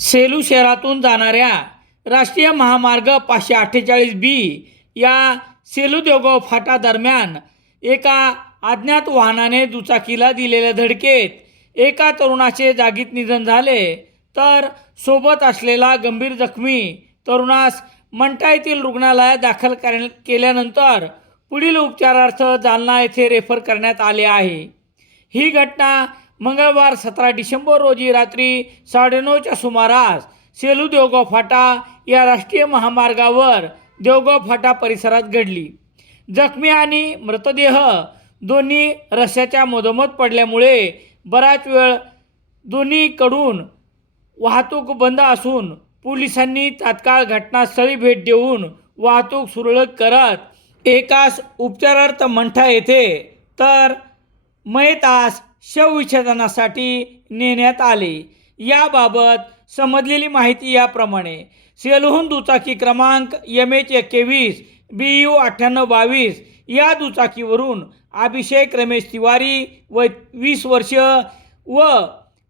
सेलू शहरातून जाणाऱ्या राष्ट्रीय महामार्ग पाचशे अठ्ठेचाळीस बी या सेलू देवगाव फाटा दरम्यान एका अज्ञात वाहनाने दुचाकीला दिलेल्या धडकेत एका तरुणाचे जागीत निधन झाले. तर सोबत असलेला गंभीर जखमी तरुणास मंठा येथील रुग्णालयात दाखल कर केल्यानंतर पुढील उपचारार्थ जालना येथे रेफर करण्यात आले आहे. ही घटना मंगळवार सतरा डिसेंबर रोजी रात्री साडेनऊच्या सुमारास सेलू देवगाव फाटा या राष्ट्रीय महामार्गावर देवगाव फाटा परिसरात घडली. जखमी आणि मृतदेह दोन्ही रस्त्याच्या मधोमध पडल्यामुळे बराच वेळ दोन्हीकडून वाहतूक बंद असून पोलिसांनी तात्काळ घटनास्थळी भेट देऊन वाहतूक सुरळीत करत एकास उपचारार्थ मंठा येथे तर मयतास शवविच्छेदनासाठी नेण्यात आले. याबाबत समजलेली माहिती याप्रमाणे सेलहून दुचाकी क्रमांक एम एच एक्केवीस बी यू अठ्ठ्याण्णव बावीस या दुचाकीवरून अभिषेक रमेश तिवारी वय वीस वर्ष व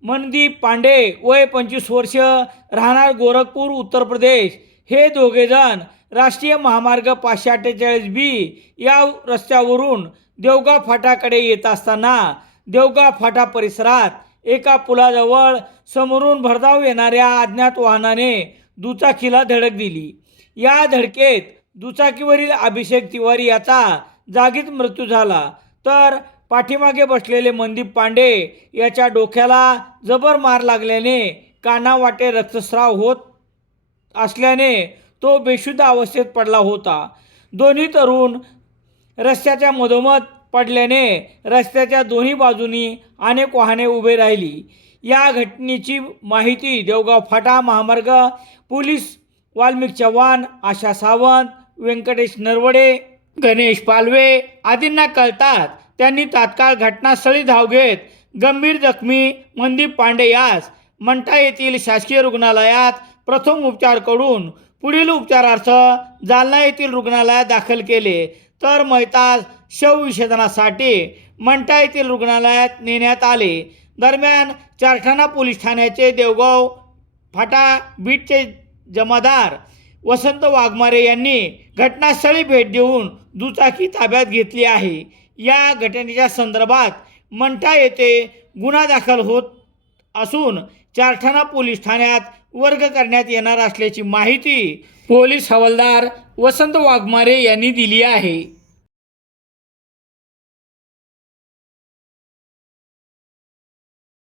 मनदीप पांडे वय पंचवीस वर्ष राहणार गोरखपूर उत्तर प्रदेश. हे दोघेजण राष्ट्रीय महामार्ग पाचशे अठ्ठेचाळीस बी या रस्त्यावरून देवगाव फाटाकडे येत असताना देवगा फाटा परिसरात एका पुलाजवळ समोरून भरधाव येणाऱ्या अज्ञात वाहनाने दुचाकीला धडक दिली. या धडकेत दुचाकीवरील अभिषेक तिवारी याचा जागीच मृत्यू झाला. तर पाठीमागे बसलेले मनदीप पांडे याच्या डोक्याला जबर मार लागल्याने कानावाटे रक्तस्राव होत असल्याने तो बेशुद्ध अवस्थेत पडला होता. दोन्ही तरुण रस्त्याच्या मधोमध पडल्याने रस्त्याच्या दोन्ही बाजूनी अनेक वाहने उभे राहिली. या घटनेची माहिती देवगाव फाटा महामार्ग पोलीस वाल्मिक चव्हाण आशा सावंत व्यंकटेश नरवडे गणेश पालवे आदींना कळतात त्यांनी तात्काळ घटनास्थळी धाव घेत गंभीर जखमी मनदीप पांडे यास मंठा येथील शासकीय रुग्णालयात प्रथम उपचार करून पुढील उपचारार्थ जालना येथील रुग्णालयात दाखल केले. तर मैतास शवविच्छेदनासाठी मंठा येथील रुग्णालयात नेण्यात आले. दरम्यान चारठाणा पोलीस ठाण्याचे देवगाव फाटा बीटचे जमादार वसंत वाघमारे यांनी घटनास्थळी भेट देऊन दुचाकी ताब्यात घेतली आहे. या घटनेच्या संदर्भात मंठा येथे गुन्हा दाखल होत असून चारठाणा पोलीस ठाण्यात वर्ग करण्यात येणार असल्याची माहिती पोलीस हवालदार वसंत वाघमारे यांनी दिली आहे.